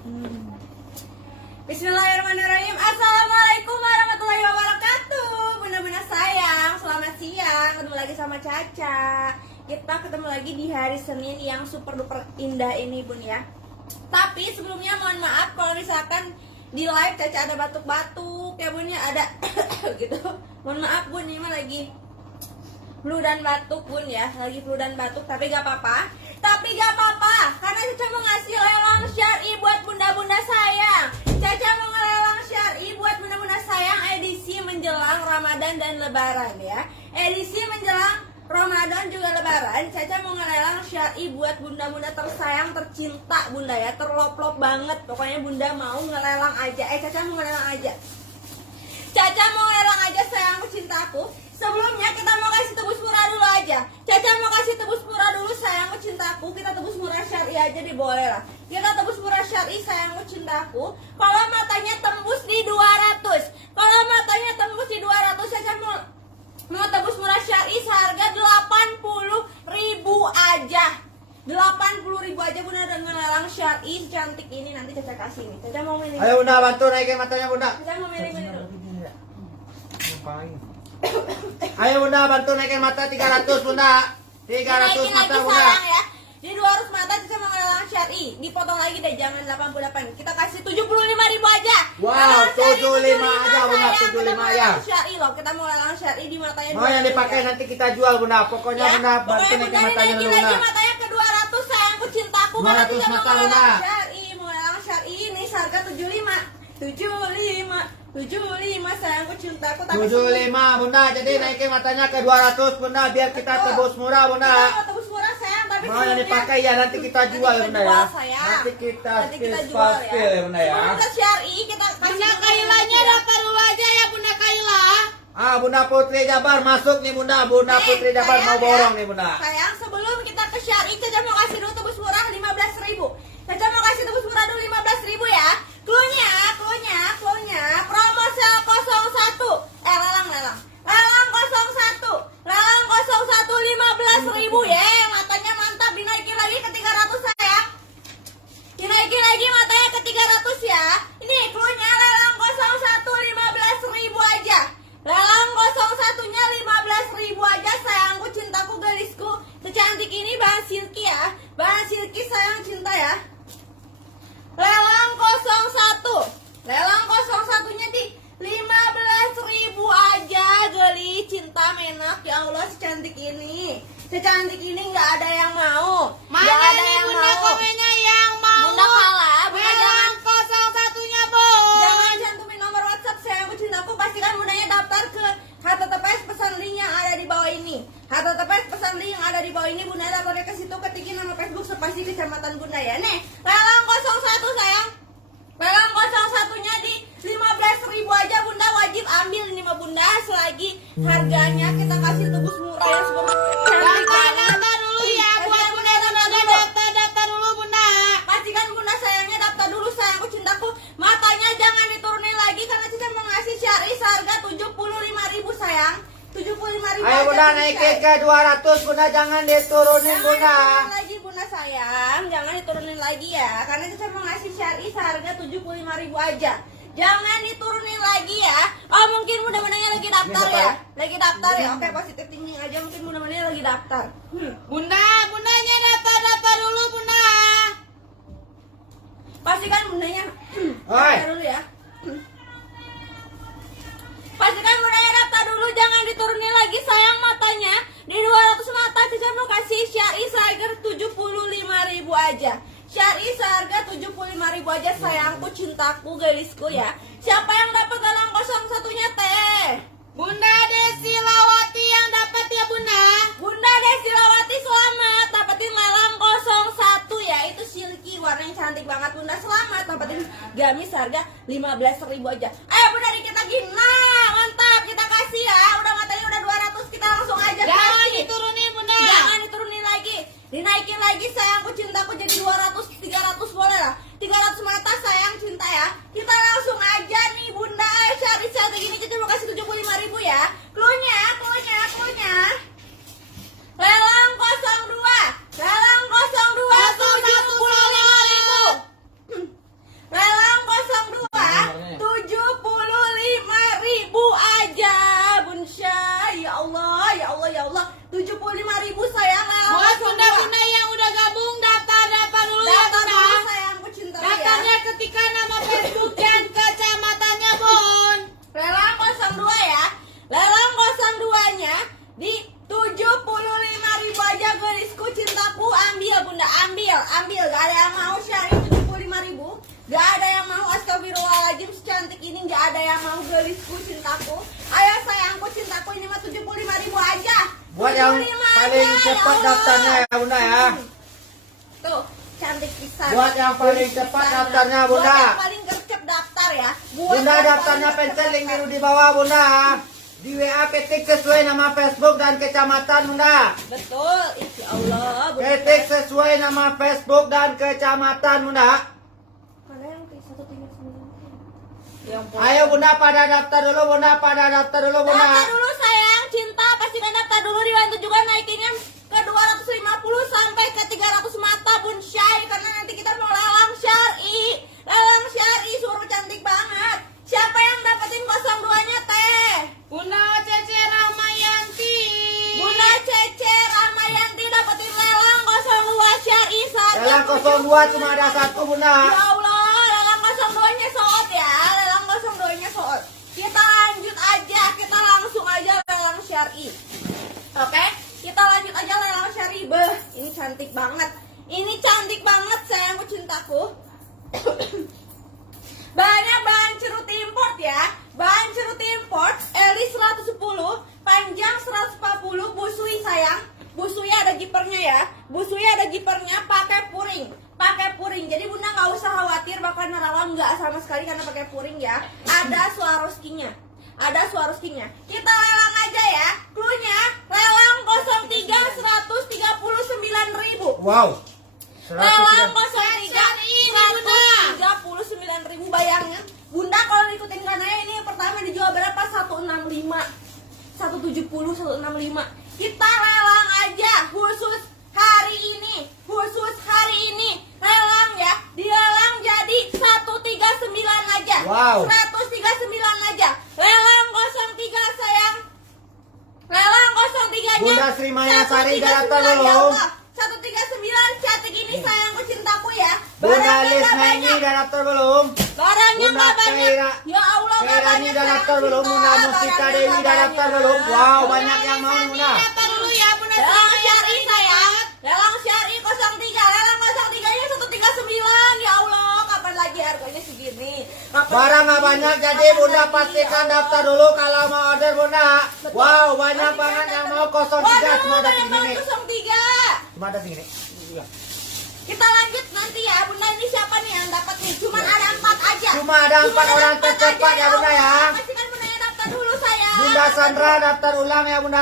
Bismillahirrahmanirrahim. Assalamualaikum warahmatullahi wabarakatuh. Bunda-bunda sayang, selamat siang. Ketemu lagi sama Caca. Kita ketemu lagi di hari Senin yang super duper indah ini, Bun ya. Tapi sebelumnya mohon maaf kalau misalkan di live Caca ada batuk-batuk ya, Bun ya, ada gitu. Mohon maaf, Bun, ini mah lagi flu dan batuk, Bun ya. Lagi flu dan batuk, tapi gak apa-apa. Karena Caca mau ngasih lelang syar'i buat bunda-bunda sayang. Caca mau ngelelang syar'i buat bunda-bunda sayang edisi menjelang Ramadan dan Lebaran ya. Edisi menjelang Ramadan juga Lebaran, Caca mau ngelelang syar'i buat bunda-bunda tersayang, tercinta, Bunda ya. Terlop-lop banget. Pokoknya Bunda mau ngelelang aja. Caca mau ngelelang aja. Caca mau ngelelang aja sayangku, cintaku. Sebelumnya kita mau kasih tebus murah dulu aja. Caca mau kasih tebus murah dulu sayangku, cintaku. Kita tebus murah syar'i aja deh, boleh lah. Kita tebus murah syar'i sayangku, cintaku. Kalau matanya tembus di 200. Kalau matanya tembus di 200, Caca mau tebus murah syar'i seharga 80.000 aja. 80.000 aja, Bunda, dengan lelang syar'i cantik ini. Nanti Caca kasih nih. Caca mau milih. Ayo Bunda, bantu naikin matanya Bunda. Caca mau milih dulu. Ayo Bunda, bantu naikin mata 300 Bunda. 300 mata lagi Bunda. sayang ya. Jadi 200 mata Caca mau ngelelang syar'i. Dipotong lagi deh, jangan 88. Kita kasih 75.000 aja. Wow, 75 aja Bunda, sayang. 75 Kita mau aja. lelang syar'i loh. Kita mau lelang syar'i di matanya. Mau yang dipakai nanti kita jual Bunda. Pokoknya ya. Bunda, bantu Pokoknya naikin Bunda matanya dulu lagi Bunda. matanya ke 200 sayangku, cintaku. Karena 200 Caca mau mata, ngelelang Bunda. syar'i. Mau ngelelang syar'i ini seharga 75 sayangku, cintaku. Tapi 75 Bunda, jadi naikin matanya ke 200 Bunda, biar kita tebus murah Bunda. Kita mau tebus murah sayang, tapi Mau yang sebelumnya- dipakai ya nanti kita jual kita Bunda jual, ya. sayang. Nanti kita Nanti kita spill jual ya Bunda ya. Sebelum ke syar'i kita kasih Bunda dulu Kailanya ya. daftar dulu aja ya Bunda Kaila. Bunda Putri Jabar masuk nih Bunda. Bunda Putri Jabar mau sayang, borong ya. nih Bunda. Sayang, sebelum kita ke syar'i, Caca mau kasih dulu tebus murah 15.000. Caca mau kasih tebus murah dulu 15.000 ya. Cluenya, promo sel 01. Lelang 01. Lelang 01 15.000 ya. Matanya mantap, dinaikin lagi ke 300 sayang. Dinaikin lagi matanya ke 300 ya. Ini cluenya lelang 01 15.000 aja. Lelang 01-nya 15.000 aja sayangku, cintaku, gadisku. Secantik ini bahan silky ya. Bahan silky sayang, cinta ya. Lelang 01. Lelang 01-nya di 15.000 aja, geli, cinta, menak. Ya Allah, secantik ini. Secantik ini nggak ada yang mau. Mana Nggak ada nih yang Bunda mau. komennya yang mau? Bunda kalah, Bunda jangan Lelang 01-nya Bu. Jangan cantumin nomor WhatsApp sayangku, cintaku. Pastikan bundanya daftar ke HTTPS pesan link yang ada di bawah ini. HTTPS pesan link yang ada di bawah ini. Bunda daftarnya ke situ, ketikin nama Facebook spasi kecamatan Bunda ya. Nih, lelang 01 sayang. Lelang 01-nya di 15.000 aja, Bunda wajib ambil ini mah Bunda. Selagi harganya kita kasih tebus murah yang super cantik banget. Daftar dulu ya buat Bunda, daftar dulu Bunda. pastikan Bunda sayangnya daftar dulu sayangku, cintaku. Matanya jangan diturunin lagi karena Caca mau ngasih syar'i seharga 75.000 sayang. 75.000 Ayo Bunda naikin ke 200 Bunda, jangan diturunin Bunda. Jangan lagi Bunda sayang, jangan diturunin lagi ya. Karena Caca mau ngasih syar'i seharga 75.000 aja. Jangan diturunin lagi ya. Oh, mungkin bunda-bundanya lagi daftar ya. Lagi daftar ya. Oke, positif thinking aja, mungkin bunda-bundanya lagi daftar. Bundanya daftar dulu Bunda. Pastikan bundanya Oi. daftar dulu ya. Pastikan bundanya daftar dulu, jangan diturunin lagi sayang matanya. Di 200 mata Caca mau kasih syar'i seharga 75.000 aja. Syar'i seharga 75.000 aja sayangku, cintaku, gadisku ya. Siapa yang dapat lelang 01-nya teh? Bunda Desi Lawati yang dapat ya Bunda. Bunda Desi Lawati selamat dapetin lelang 01 ya. Itu silky warnanya cantik banget Bunda. Selamat dapetin gamis harga 15.000 aja. Ayo Bunda dikit lagi. Nah, mantap, kita kasih ya. Udah matanya udah 200, kita langsung aja Jangan kasih. diturunin Bunda. Jangan diturunin lagi. Dinaikin lagi sayangku, cintaku, jadi 200, 300 boleh lah. 300 mata sayang, cinta ya. Kita langsung aja nih Bunda. Syar'i gini Caca mau kasih 75.000 ya. Cluenya. Lelang 02. Lelang 02 75.000. Gak ada yang mau, astagfirullahaladzim, secantik ini gak ada yang mau. Gelisku, cintaku, ayo sayangku, cintaku, ini mah 75.000 aja. Buat yang 75 paling aja, cepat Allah. daftarnya ya Bunda ya. Tuh, cantik pisan. Buat yang paling cepat daftarnya, Bunda. Buat yang paling gercep daftar ya. Buat Bunda yang daftarnya paling pencet gercep link daftar. biru di bawah Bunda. Di WA ketik sesuai nama Facebook dan kecamatan Bunda. Betul, insya Allah. Ketik sesuai nama Facebook dan kecamatan Bunda. Mana yang ke 139? Yang Ayo Bunda pada daftar dulu Bunda, pada daftar dulu Bunda. daftar dulu sayang, cinta pastikan daftar dulu, dibantu juga naikinnya ke 250 sampai ke 300 mata Bun Syai, karena nanti kita mau lelang syar'i. Lelang syar'i, suruh cantik banget. Siapa yang dapetin 02-nya teh? Bunda Cece Rahmayanti. Bunda Cece Rahmayanti dapetin lelang 02 syar'i saat Lelang 02 cuma ada satu Bunda. Ya Allah, lelang 02-nya sold ya. Lelang 02-nya sold. Kita lanjut aja, kita langsung aja lelang syar'i. Oke, kita lanjut aja lelang syar'i. Beh, ini cantik banget. Ini cantik banget sayangku, cintaku. Banyak bahan cerut import ya. Bahan cerut import Eli 110, panjang 140, busui sayang. Busui ada jipernya ya. Busui ada jipernya, pakai puring. Pakai puring. Jadi Bunda nggak usah khawatir bakal nerawang, nggak sama sekali karena pakai puring ya. Ada Swarovski-nya. Ada Swarovski-nya. Kita lelang aja ya. Cluenya lelang 03 139.000. Wow. Lelang 103. 03 139.000, bayangin Bunda kalau ngikutin kananya ini pertama dijual berapa? 165, 170, 165. Kita lelang aja khusus hari ini, khusus hari ini lelang ya, dilelang jadi 139 aja. Wow. 139 aja. Lelang 03 sayang. Lelang 03-nya Bunda Sri Maya Sari daftar 139, dulu. ya Allah. 139 cantik ini sayangku, cintaku ya. Bunda Barangnya Lis nggak Naini banyak. udah daftar belum? Barangnya Bunda nggak banyak. Keira- Ya Allah, nggak Keirani banyak udah sayang daftar belum? cinta. Bunda Mustika Barangnya Dewi nggak udah daftar banyak. belum? Wow, banyak yang mau nih Bunda. Daftar dulu ya Bunda Lelang Sri syari sayang. Lelang syari 03. Lelang 03-nya 139. Ya Allah, kapan lagi harganya segini? Kapan Barang nggak lagi? banyak jadi Kapan Bunda lagi? pastikan Ya daftar Allah. dulu kalau mau order Bunda. Betul. Wow, banyak Pastikan banget yang daftar mau dulu. 03 Waduh, cuma ada banyak segini banget nih. 03. Cuma ada segini. Iya. Kita lanjut nanti ya Bunda, ini siapa nih yang dapat nih? Cuman ada 4 aja. Cuma ada 4 orang tercepat ya Bunda ya. Pastikan Bunda yang daftar dulu sayang. Bunda Sandra daftar ulang ya Bunda.